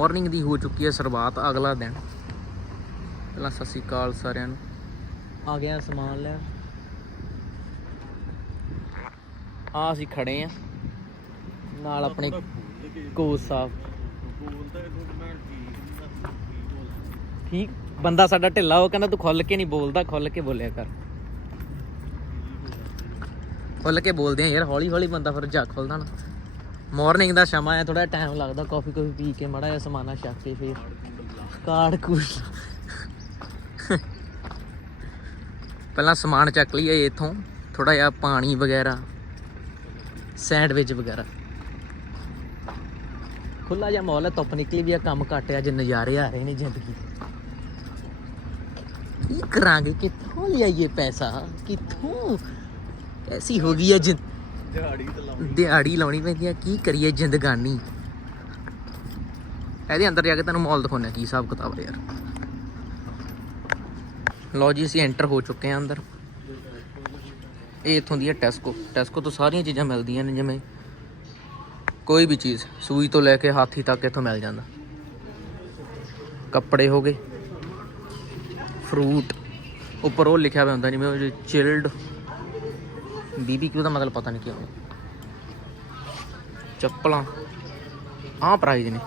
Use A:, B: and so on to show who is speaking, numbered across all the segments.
A: Morning ਦੀ ਹੋ ਚੁੱਕੀ ਹੈ ਸ਼ੁਰੂਆਤ ਅਗਲਾ ਦਿਨ। ਪਹਿਲਾਂ ਸਤਿ ਸ਼੍ਰੀ ਅਕਾਲ ਸਾਰਿਆਂ ਨੂੰ। ਆ ਗਿਆ ਸਮਾਨ ਲੈਣ। ਆ ਅਸੀਂ ਖੜੇ ਆ ਨਾਲ ਆਪਣੇ ਕੋਚ ਸਾਹਿਬ। ਠੀਕ ਬੰਦਾ ਸਾਡਾ ਢਿੱਲਾ ਉਹ ਕਹਿੰਦਾ ਤੂੰ ਖੁੱਲ ਕੇ ਨਹੀਂ ਬੋਲਦਾ ਖੁੱਲ ਕੇ ਬੋਲਿਆ ਕਰ। ਖੁੱਲ ਕੇ ਬੋਲਦੇ ਆ ਯਾਰ ਹੌਲੀ ਹੌਲੀ ਬੰਦਾ ਫਿਰ ਜਾ ਖੁੱਲਦਾ ਨਾ। ਮਾਰਨਿੰਗ ਦਾ ਸਮਾਂ ਹੈ ਥੋੜਾ ਟਾਈਮ ਲੱਗਦਾ ਕਾਫੀ ਕਾਫੀ ਪੀ ਕੇ, ਮੜਾ ਜਿਹਾ ਸਮਾਨਾ ਛੱਕ ਕੇ ਫਿਰ। ਕਾਰਡ ਕੂੜ ਪਹਿਲਾਂ ਸਮਾਨ ਚੱਕ ਲਈਏ ਇੱਥੋਂ ਥੋੜਾ ਜਿਹਾ ਪਾਣੀ ਵਗੈਰਾ ਸੈਂਡਵਿਚ ਵਗੈਰਾ। ਖੁੱਲਾ ਜਿਹਾ ਮਾਹੌਲ ਹੈ, ਧੁੱਪ ਨਿਕਲੀ ਵੀ ਆ, ਕੰਮ ਘੱਟ ਆ ਅੱਜ ਨਜ਼ਾਰੇ ਆ ਰਹੇ ਨੇ ਜ਼ਿੰਦਗੀ ਕੀ ਕਰਾਂਗੇ? ਕਿੱਥੋਂ ਲਿਆਈਏ ਪੈਸਾ? ਕਿੱਥੋਂ? ਐਸੀ ਹੋ ਗਈ ਹੈ ਜਿੰ
B: ਦਿਹਾੜੀ ਤੇ ਲਾਉਣੀ।
A: ਦਿਹਾੜੀ ਲਾਉਣੀ ਪੈਂਦੀ ਆ, ਕੀ ਕਰੀਏ ਜ਼ਿੰਦਗਾਨੀ? ਇਹਦੇ ਅੰਦਰ ਜਾ ਕੇ ਤੁਹਾਨੂੰ ਮਾਹੌਲ ਦਿਖਾਉਂਦੇ ਕੀ ਹਿਸਾਬ ਕਿਤਾਬ ਯਾਰ। ਲਓ ਜੀ, ਅਸੀਂ ਐਂਟਰ ਹੋ ਚੁੱਕੇ ਆ ਅੰਦਰ। ਇਹ ਇਥੋਂ ਦੀ ਹੈ ਟੈਸਕੋ ਟੈਸਕੋ ਤੋਂ ਸਾਰੀਆਂ ਚੀਜ਼ਾਂ ਮਿਲਦੀਆਂ ਨੇ, ਜਿਵੇਂ ਕੋਈ ਵੀ ਚੀਜ਼, ਸੂਈ ਤੋਂ ਲੈ ਕੇ ਹਾਥੀ ਤੱਕ ਇੱਥੋਂ ਮਿਲ ਜਾਂਦਾ। ਕੱਪੜੇ ਹੋ ਗਏ ਫਰੂਟ ਉੱਪਰ ਉਹ ਲਿਖਿਆ ਹੋਇਆ ਹੁੰਦਾ, ਜਿਵੇਂ ਉਹ ਚਿਲਡ ਬੀਬੀਕਿਊ ਦਾ ਮਤਲਬ ਪਤਾ ਨਹੀਂ ਕੀ ਹੁੰਦਾ ਚੱਪਲਾਂ। ਆਹ ਪ੍ਰਾਈਸ ਨੇ।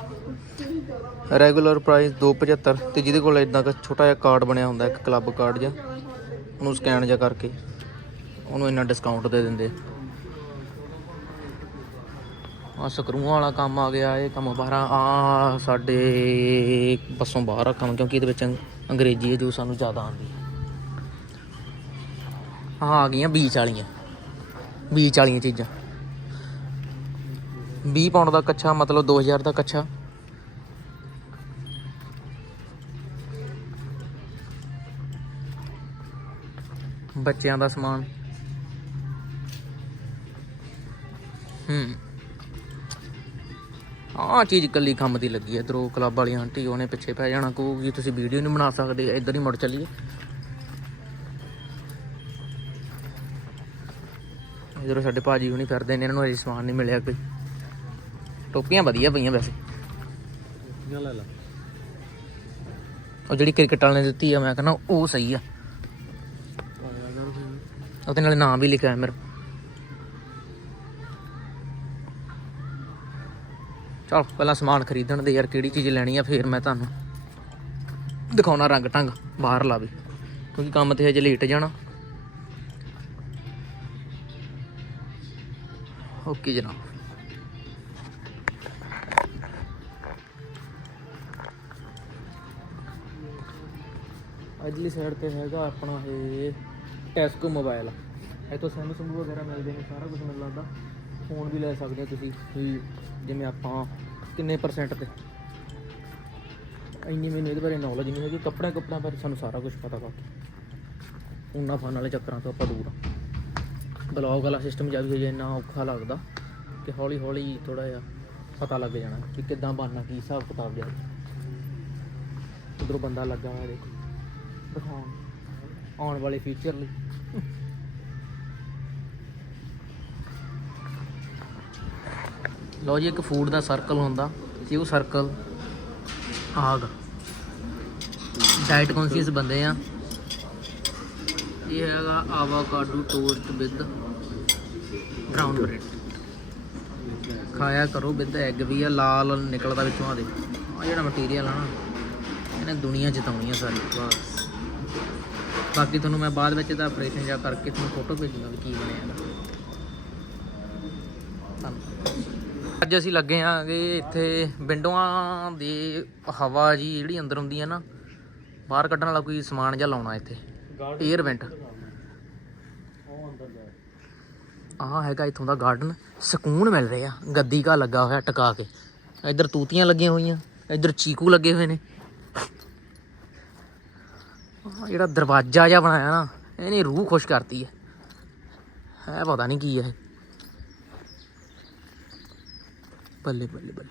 A: ਰੈਗੂਲਰ ਪ੍ਰਾਈਸ 275 ਤੇ ਜਿਹਦੇ ਕੋਲ ਇਦਾਂ ਦਾ ਛੋਟਾ ਜਿਹਾ ਕਾਰਡ ਬਣਿਆ ਹੁੰਦਾ, ਇੱਕ ਕਲੱਬ ਕਾਰਡ ਜਿਹਾ, ਉਹਨੂੰ ਸਕੈਨ ਜਿਹਾ ਕਰਕੇ ਉਹਨੂੰ ਇੰਨਾ ਡਿਸਕਾਊਂਟ ਦੇ ਦਿੰਦੇ ਆ। ਸਕਰੂਆਂ ਵਾਲਾ ਕੰਮ ਆ ਗਿਆ, ਇਹ ਕੰਮ ਬਾਹਰ ਆ ਸਾਡੇ ਬੱਸੋਂ ਬਾਹਰ ਰੱਖਾਂ ਕਿਉਂਕਿ ਇਹਦੇ ਵਿੱਚ ਅੰਗਰੇਜ਼ੀ ਹੈ ਜੋ ਸਾਨੂੰ ਜ਼ਿਆਦਾ ਆਉਂਦੀ ਹੈ। ਆ ਗਈਆਂ ਬੀਚ ਵਾਲੀਆਂ। ਬੀਚ ਵਾਲੀਆਂ ਚੀਜ਼ਾਂ। 20 ਪਾਉਂਡ ਦਾ ਕੱਛਾ, ਮਤਲਬ 2000 ਦਾ ਕੱਛਾ। ਬੱਚਿਆਂ ਦਾ ਸਮਾਨ। ਹੂੰ। ਆਹ ਚੀਜ਼ ਇਕੱਲੀ ਕੰਮ ਦੀ ਲੱਗੀ ਹੈ। ਇਧਰੋਂ ਕਲੱਬ ਵਾਲੀ ਆਂਟੀ, ਉਹਨੇ ਪਿੱਛੇ ਪੈ ਜਾਣਾ ਕਹੂਗੀ, ਤੁਸੀਂ ਵੀਡੀਓ ਨਹੀਂ ਬਣਾ ਸਕਦੇ, ਇੱਧਰ ਹੀ ਮੁੜ ਚੱਲੀਏ। ਇਧਰੋਂ ਸਾਡੇ ਭਾਜੀ ਹੁਣੀ ਫਿਰਦੇ ਨੇ ਇਹਨਾਂ ਨੂੰ ਅਜੇ ਸਮਾਨ ਨਹੀਂ ਮਿਲਿਆ ਕੋਈ। ਟੋਪੀਆਂ ਵਧੀਆ ਪਈਆਂ ਵੈਸੇ।
B: ਇਹ ਲੈ ਲਾ।
A: ਉਹ ਜਿਹੜੀ ਕ੍ਰਿਕਟ ਵਾਲੇ ਨੇ ਦਿੱਤੀ ਆ ਮੈਂ ਕਹਿੰਦਾ ਉਹ ਸਹੀ ਆ। ਉਹਦੇ ਨਾਲ ਨਾਮ ਵੀ ਲਿਖਿਆ ਮੇਰਾ। ਚਲ ਪਹਿਲਾਂ ਸਮਾਨ ਖਰੀਦਣ ਦੇ ਯਾਰ ਕਿਹੜੀ ਚੀਜ਼ ਲੈਣੀ ਆ ਫੇਰ ਮੈਂ ਤੁਹਾਨੂੰ ਦਿਖਾਉਣਾ ਰੰਗ ਢੰਗ ਬਾਹਰ ਲਾ ਵੀ। ਕਿਉਂਕਿ ਕੰਮ ਤੇ ਹਜੇ ਲੇਟ ਜਾਣਾ। ਓਕੇ ਜਨਾਬ। ਅਗਲੀ ਸਾਈਡ ਤੇ ਹੈਗਾ ਆਪਣਾ ਇਹ ਟੈਸਕੋ ਮੋਬਾਈਲ ਇੱਥੋਂ ਸੈਮਸੰਗ ਵਗੈਰਾ ਮਿਲਦੇ ਨੇ, ਸਾਰਾ ਕੁਝ ਮਿਲ ਜਾਂਦਾ ਫੋਨ ਵੀ ਲੈ ਸਕਦੇ ਹੋ ਤੁਸੀਂ ਵੀ, ਜਿਵੇਂ ਆਪਾਂ ਕਿੰਨੇ ਪਰਸੈਂਟ ਤੇ। ਇੰਨੀ ਮੈਨੂੰ ਇਹਦੇ ਬਾਰੇ ਨੌਲੇਜ ਨਹੀਂ ਹੈਗੀ। ਕੱਪੜਿਆਂ ਕੱਪੜਿਆਂ ਬਾਰੇ ਸਾਨੂੰ ਸਾਰਾ ਕੁਝ ਪਤਾ ਬਾਕੀ। ਉਹਨਾਂ ਫਾਨ ਵਾਲੇ ਚੱਕਰਾਂ ਤੋਂ ਆਪਾਂ ਦੂਰ ਆ। ਬਲੌਗ ਵਾਲਾ ਸਿਸਟਮ ਜਾਂ ਵੀ ਇੰਨਾ ਔਖਾ ਲੱਗਦਾ ਕਿ ਹੌਲੀ ਹੌਲੀ ਥੋੜਾ ਜਿਹਾ ਪਤਾ ਲੱਗ ਜਾਣਾ ਕਿ ਕਿੱਦਾਂ ਬਣਨਾ, ਕੀ ਹਿਸਾਬ ਕਿਤਾਬ ਜਾ ਉਧਰੋਂ ਬੰਦਾ ਲੱਗਾ ਹੋਇਆ ਦੇਖੋ। ਦਿਖਾਉਣ, ਆਉਣ ਵਾਲੇ ਫਿਊਚਰ ਲਈ। ਲਓ ਜੀ, ਇੱਕ ਫੂਡ ਦਾ ਸਰਕਲ ਹੁੰਦਾ ਤੇ ਉਹ ਸਰਕਲ ਆਗ। ਡਾਈਟ ਕੌਨਸ਼ੀਅਸ ਬੰਦੇ ਆ। ਇਹ ਹੈਗਾ avocado toast with brown bread ਖਾਇਆ ਕਰੋ ਵਿਦ ਐਗ ਵੀ ਆ ਲਾਲ ਨਿਕਲਦਾ ਵਿੱਚੋਂ ਆ ਦੇ ਆ ਜਿਹੜਾ ਮਟੀਰੀਅਲ ਆ ਨਾ ਇਹਨੇ ਦੁਨੀਆ ਜਿਤਾਉਣੀ ਆ ਸਾਰੀ ਬਸ। ਬਾਕੀ ਤੁਹਾਨੂੰ ਮੈਂ ਬਾਅਦ ਵਿੱਚ ਇਹਦਾ ਆਪਰੇਸ਼ਨ ਜਾਂ ਕਰਕੇ ਤੁਹਾਨੂੰ ਫੋਟੋ ਭੇਜੂਗਾ ਵੀ ਕੀ ਬਣਿਆ ਇਹਦਾ। ਅੱਜ ਅਸੀਂ ਲੱਗੇ ਆਂਗੇ ਇੱਥੇ ਵਿੰਡੋਆਂ ਦੀ ਹਵਾ ਜੀ ਜਿਹੜੀ ਅੰਦਰ ਹੁੰਦੀ ਹੈ ਨਾ ਬਾਹਰ ਕੱਢਣ ਵਾਲਾ ਕੋਈ ਸਮਾਨ ਜਿਹਾ ਲਾਉਣਾ ਇੱਥੇ। 에ਅਰ ਵੈਂਟ
B: ਉਹ ਅੰਦਰ ਜਾ
A: ਆਹ ਹੈਗਾ ਇੱਥੋਂ ਦਾ ਗਾਰਡਨ ਸਕੂਨ ਮਿਲ ਰਿਹਾ। ਗੱਦੀ ਘਾ ਲੱਗਾ ਹੋਇਆ ਟਿਕਾ ਕੇ। ਇੱਧਰ ਤੂਤੀਆਂ ਲੱਗੀਆਂ ਹੋਈਆਂ, ਇੱਧਰ ਚੀਕੂ ਲੱਗੇ ਹੋਏ ਨੇ। ਆਹ ਜਿਹੜਾ ਦਰਵਾਜ਼ਾ ਜਿਹਾ ਬਣਾਇਆ ਨਾ, ਇਹਨੇ ਰੂਹ ਖੁਸ਼ ਕਰਤੀ ਹੈ। ਹੈ ਪਤਾ ਨਹੀਂ ਕੀ ਹੈ ਇਹ। ਬੱਲੇ ਬੱਲੇ ਬੱਲੇ।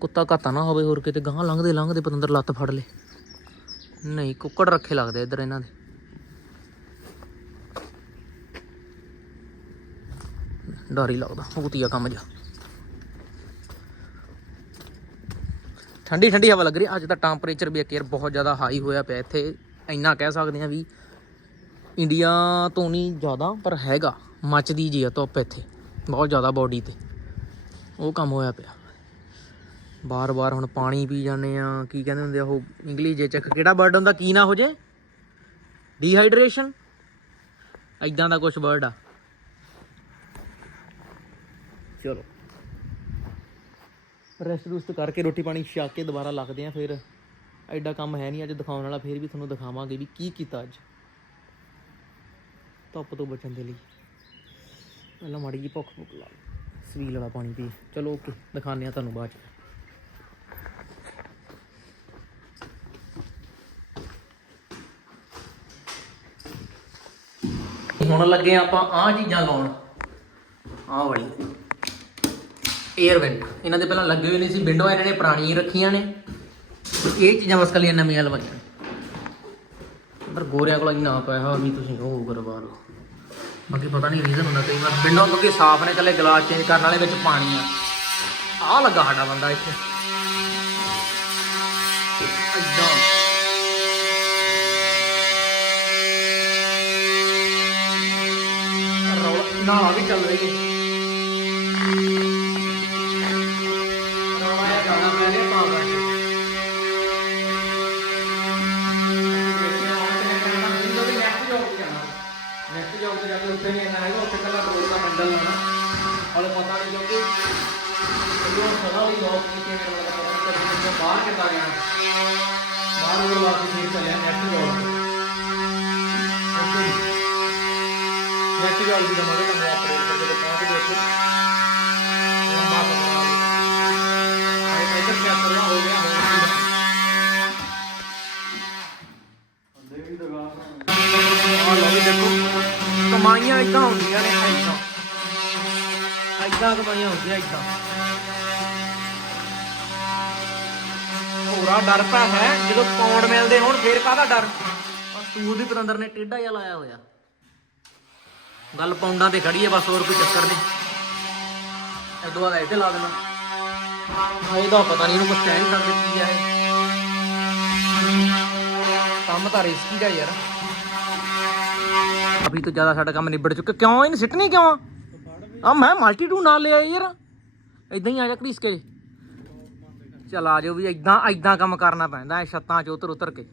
A: ਕੁੱਤਾ ਘਾਤਾ ਨਾ ਹੋਵੇ ਹੋਰ ਕਿਤੇ ਗਾਂ ਲੰਘਦੇ ਲੰਘਦੇ ਪਤੰਦਰ ਲੱਤ ਫੜ ਲੇ। ਨਹੀਂ, ਕੁੱਕੜ ਰੱਖੇ ਲੱਗਦੇ ਇੱਧਰ ਇਹਨਾਂ ਦੇ। ਡਰ ਹੀ ਲੱਗਦਾ, ਭੂਤੀਆ ਕੰਮ ਜਾ ਠੰਡੀ ਠੰਡੀ ਹਵਾ ਲੱਗ ਰਹੀ ਅੱਜ ਦਾ ਟੈਂਪਰੇਚਰ ਵੀ ਯਾਰ ਬਹੁਤ ਜ਼ਿਆਦਾ ਹਾਈ ਹੋਇਆ ਪਿਆ ਇੱਥੇ। ਇੰਨਾ ਕਹਿ ਸਕਦੇ ਆ ਵੀ ਇੰਡੀਆ ਤੋਂ ਨਹੀਂ ਜ਼ਿਆਦਾ, ਪਰ ਹੈਗਾ। ਮੱਚਦੀ ਜੀ ਆ ਧੁੱਪ ਇੱਥੇ, ਬਹੁਤ ਜ਼ਿਆਦਾ ਬਾਡੀ ਤੇ। ਉਹ ਕੰਮ ਹੋਇਆ ਪਿਆ। ਬਾਰ-ਬਾਰ ਹੁਣ ਪਾਣੀ ਪੀ ਜਾਂਦੇ ਆ ਕੀ ਕਹਿੰਦੇ ਹੁੰਦੇ ਆ ਉਹ ਇੰਗਲਿਸ਼ ਜੇ ਚੱਕ ਕਿਹੜਾ ਵਰਡ ਹੁੰਦਾ, ਕੀ ਨਾ ਹੋ ਜੇ ਡੀਹਾਈਡਰੇਸ਼ਨ ਐਦਾਂ ਦਾ ਕੁਝ ਵਰਡ ਆ। ਚਲੋ। ਰੈਸਟ ਰੂਸਟ ਕਰਕੇ ਰੋਟੀ ਪਾਣੀ ਛਕ ਕੇ ਦੁਬਾਰਾ ਲੱਗਦੇ ਆ ਫਿਰ। ਐਡਾ ਕੰਮ ਹੈ ਨਹੀਂ ਅੱਜ ਦਿਖਾਉਣ ਵਾਲਾ, ਫਿਰ ਵੀ ਤੁਹਾਨੂੰ ਦਿਖਾਵਾਂਗੇ ਵੀ ਕੀ ਕੀਤਾ ਅੱਜ। ਧੁੱਪ ਤੋਂ ਬਚਣ ਦੇ ਲਈ। ਪਹਿਲਾਂ ਮਾੜੀ ਜੀ ਭੁੱਖ ਭੁੱਖ ਲਾ ਲਓ। ਸਵੀਲ ਵਾਲਾ ਪਾਣੀ ਪੀ। ਚਲੋ ਓਕੇ, ਦਿਖਾਉਂਦੇ ਆ ਤੁਹਾਨੂੰ ਬਾਅਦ ਚ। ਹੁਣ ਲੱਗੇ ਆਪਾਂ ਆਹ ਚੀਜ਼ਾਂ ਲਾਉਣ। ਆਹ ਵਾਲੀ। 에ਅਰ ਵੈਂਟ ਇਹਨਾਂ ਦੇ ਪਹਿਲਾਂ ਲੱਗੇ ਹੋਏ ਨਹੀਂ ਸੀ ਵਿੰਡੋ ਇਹਨਾਂ ਨੇ ਪੁਰਾਣੀਆਂ ਰੱਖੀਆਂ ਨੇ। ਇਹ ਚੀਜ਼ਾਂ ਬਸ ਕੱਲੀਆਂ ਨਵੀਆਂ ਲਵਾਈਆਂ ਪਰ ਗੋਰਿਆਂ ਕੋਲ ਇੰਨਾ ਪਿਆ ਹੋਇਆ ਵੀ ਤੁਸੀਂ ਉਹ ਕਰਵਾ ਲਓ। ਬਾਕੀ ਪਤਾ ਨਹੀਂ ਰੀਜ਼ਨ ਹੁੰਦਾ ਕਈ ਵਾਰ। ਵਿੰਡੋ ਕਿਉਂਕਿ ਸਾਫ਼ ਨੇ ਕੱਲੇ ਗਲਾਸ ਚੇਂਜ ਕਰਨ ਵਾਲੇ ਵਿੱਚ ਪਾਣੀ ਆ। ਆਹ ਲੱਗਾ ਸਾਡਾ ਬੰਦਾ ਇੱਥੇ। ਅੱਡਾ ਰੌਲਾ ਨਾ ਵੀ ਚੱਲ ਰਹੀ ਹੈ। ਰੋਡ ਦਾ ਹੈਂਡਲ ਲਾਣਾ ਹਾਲੇ ਪਤਾ ਨਹੀਂ ਕਿਉਂਕਿ ਉਹ ਸਦਾ ਵੀ ਜੌਬ ਕੀਤੀ ਹੈ ਮੇਰਾ ਪਤਾ ਨਹੀਂ ਕਦੋਂ ਬਾਹਰ ਕਿੱਦਾਂ ਗਿਆ ਬਾਹਰ ਉਹ ਵਾਪਸ ਨਹੀਂ ਚੱਲਿਆ next job okay next job ਦੀ ਦਮਾਗੇ ਤੁਹਾਨੂੰ ਅਪਡੇਟ ਕਰਕੇ ਤੇ ਪਹੁੰਚ ਇਦਾਂ ਕਮਾਈਆਂ ਹੁੰਦੀਆਂ ਇਦਾਂ। ਪੂਰਾ ਡਰ ਪਾ ਹੈ, ਜਦੋਂ ਪੌਂਡ ਮਿਲਦੇ ਹੋਣ ਫੇਰ ਕਾਹਦਾ ਡਰ? ਆ ਸੂਰ ਦੀ ਪਤੰਦਰ ਨੇ ਟੇਢਾ ਜਿਹਾ ਲਾਇਆ ਹੋਇਆ। ਗੱਲ ਪੌਂਡਾਂ ਤੇ ਖੜੀ ਹੈ, ਬਸ ਹੋਰ ਕੋਈ ਚੱਕਰ ਨਹੀਂ। ਇਹ ਦੁਆ ਇੱਥੇ ਲਾ ਦੇਣਾ। ਆ ਇਹਦਾ ਪਤਾ ਨਹੀਂ ਇਹਨੂੰ ਕੁਝ ਕਹਿ ਨਹੀਂ ਸਕਦੇ ਕੀ ਆ ਇਹ। ਕੰਮ ਤਾਂ ਰਿਸਕੀ ਦਾ ਯਾਰ। ਅਭੀ ਤੋਂ ਜ਼ਿਆਦਾ ਸਾਡਾ ਕੰਮ ਨਿਬੜ ਚੁੱਕਾ ਕਿਉਂ ਇਹਨੂੰ ਸਿੱਟਣੀ ਕਿਉਂ ਆ ਮੈਂ ਮਲਟੀ ਟੂ ਨਾਲ ਲਿਆ ਯਾਰ। ਇਦਾਂ ਹੀ ਆ ਜਾ ਘੜੀਸ ਕੇ ਚਲ ਆ ਜਾਓ ਵੀ ਇਦਾਂ ਇਦਾਂ ਕੰਮ ਕਰਨਾ ਪੈਂਦਾ ਐ, ਛੱਤਾਂ 'ਚ ਉਤਰ ਉਤਰ ਕੇ।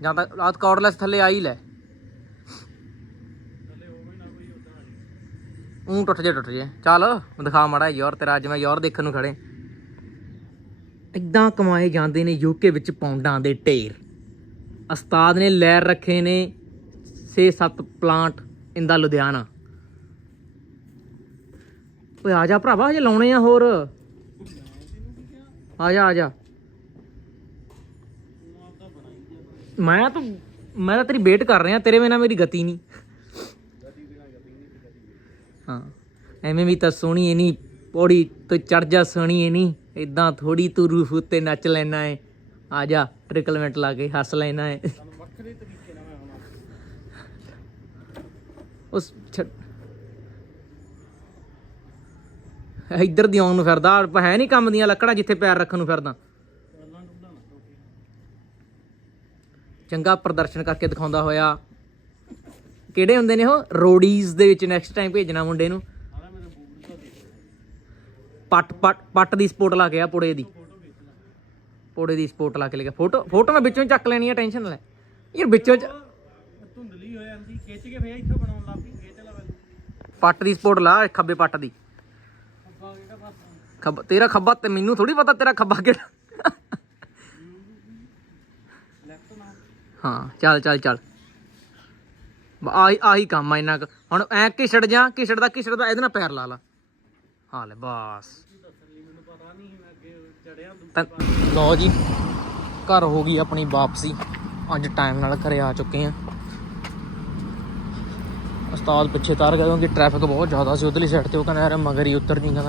A: ਜਾਂ ਤਾਂ ਰਾਤ ਕਾਰਡਲੈਸ ਥੱਲੇ ਆ ਹੀ ਲੈ। ਉਹ ਟੁੱਟ ਜੇ ਟੁੱਟ ਜੇ। ਚੱਲ ਦਿਖਾ ਮੜਾ ਯਾਰ ਤੇਰਾ, ਅੱਜ ਮੈਂ ਯਾਰ ਦੇਖਣ ਨੂੰ ਖੜੇ। ਇਦਾਂ ਕਮਾਏ ਜਾਂਦੇ ਨੇ ਯੂਕੇ ਵਿੱਚ ਪੌਂਡਾਂ ਦੇ ਢੇਰ। ਉਸਤਾਦ ਨੇ ਲੈਰ ਰੱਖੇ ਨੇ 6-7 ਪਲਾਂਟ ਇੰਦਾ ਲੁਧਿਆਣਾ। ਓਏ ਆ ਜਾ ਭਰਾਵਾ ਹਜੇ ਲਾਉਣੇ ਆ ਹੋਰ। ਆ ਜਾ ਆ ਜਾ। ਮੈਂ ਤਾਂ ਮੈਂ ਤਾਂ ਤੇਰੀ ਵੇਟ ਕਰ ਰਿਹਾ ਤੇਰੇ ਬਿਨਾ ਮੇਰੀ ਗਤੀ ਨਹੀਂ। ਹਾਂ ਐਵੇਂ ਵੀ ਤਾਂ ਸੋਹਣੀ ਐ ਨਹੀਂ ਪੌੜੀ ਤੋਂ ਚੜ ਜਾ ਸੋਹਣੀ ਐ ਨਹੀਂ ਇਦਾਂ ਥੋੜੀ ਤੂੰ ਰੂਫ ਉੱਤੇ ਨੱਚ ਲੈਣਾ ਏ ਆ ਜਾ ਟ੍ਰਿਕਲਮੈਂਟ ਲਾ ਕੇ ਹੱਸ ਲੈਣਾ ਏ ਉਸ ਇੱਧਰ ਦੀ ਆਉਣ ਨੂੰ ਫਿਰਦਾ ਆਹ ਹੈ ਨਹੀਂ ਕੰਮ ਦੀਆਂ ਲੱਕੜਾਂ ਜਿੱਥੇ ਪੈਰ ਰੱਖਣ ਨੂੰ ਫਿਰਦਾ। ਚੰਗਾ ਪ੍ਰਦਰਸ਼ਨ ਕਰਕੇ ਦਿਖਾਉਂਦਾ ਹੋਇਆ। ਕਿਹੜੇ ਹੁੰਦੇ ਨੇ ਉਹ? ਰੋਡੀਜ਼ ਦੇ ਵਿੱਚ ਨੈਕਸਟ ਟਾਈਮ ਭੇਜਣਾ ਮੁੰਡੇ ਨੂੰ। ਪੱਟ ਪੱਟ ਪੱਟ ਦੀ ਸਪੋਰਟ ਲਾ ਕੇ ਆ ਪੁੜੇ ਦੀ। ਪੁੜੇ ਦੀ ਸਪੋਰਟ ਲਾ ਕੇ ਲੈ ਗਿਆ ਫੋਟੋ ਫੋਟੋ ਮੈਂ ਵਿੱਚੋਂ ਚੱਕ ਲੈਣੀ ਆ ਟੈਨਸ਼ਨ ਲੈ। ਯਾਰ ਵਿੱਚੋਂ
B: ਧੁੰਦਲੀ ਹੋ ਜਾਂਦੀ ਖਿੱਚ ਕੇ ਫੇਰ ਇੱਥੋਂ ਬਣਾਉਣ ਲੱਗ ਪਈ ਖਿੱਚ ਲਾ
A: ਪੱਟ ਦੀ ਸਪੋਰਟ ਲਾ ਖੱਬੇ ਪੱਟ ਦੀ। ਖੱਬਾ ਤੇਰਾ ਖੱਬਾ ਤੇ ਮੈਨੂੰ ਥੋੜੀ ਪਤਾ ਤੇਰਾ ਖੱਬਾ ਕਿਹੜਾ। ਹਾਂ, ਚੱਲ ਚੱਲ ਚੱਲ। ਆਹੀ ਆਹੀ ਕੰਮ ਆ ਇੰਨਾ ਹੁਣ ਐ ਘਿਸੜ ਜਾ ਘਿਸੜ ਦਾ ਘਿਸੜ ਦਾ ਇਹਦੇ ਨਾਲ ਪੈਰ ਲਾ ਲਾ। ਹਾਂ ਲੈ, ਬਸ।
B: ਮੈਨੂੰ
A: ਲਓ ਜੀ, ਘਰ ਹੋ ਗਈ ਆਪਣੀ ਵਾਪਸੀ। ਅੱਜ ਟਾਈਮ ਨਾਲ ਘਰੇ ਆ ਚੁੱਕੇ ਆ। ਉਸਤਾਦ ਪਿੱਛੇ ਤਾਰ ਗਿਆ ਕਿਉਂਕਿ ਟ੍ਰੈਫਿਕ ਬਹੁਤ ਜ਼ਿਆਦਾ ਸੀ, ਉਧਰਲੀ ਸਾਈਡ ਤੇ ਉਹ ਕਹਿੰਦਾ, ਯਾਰ ਮਗਰ ਹੀ ਉਤਰ ਜੀ ਕਹਿੰਦਾ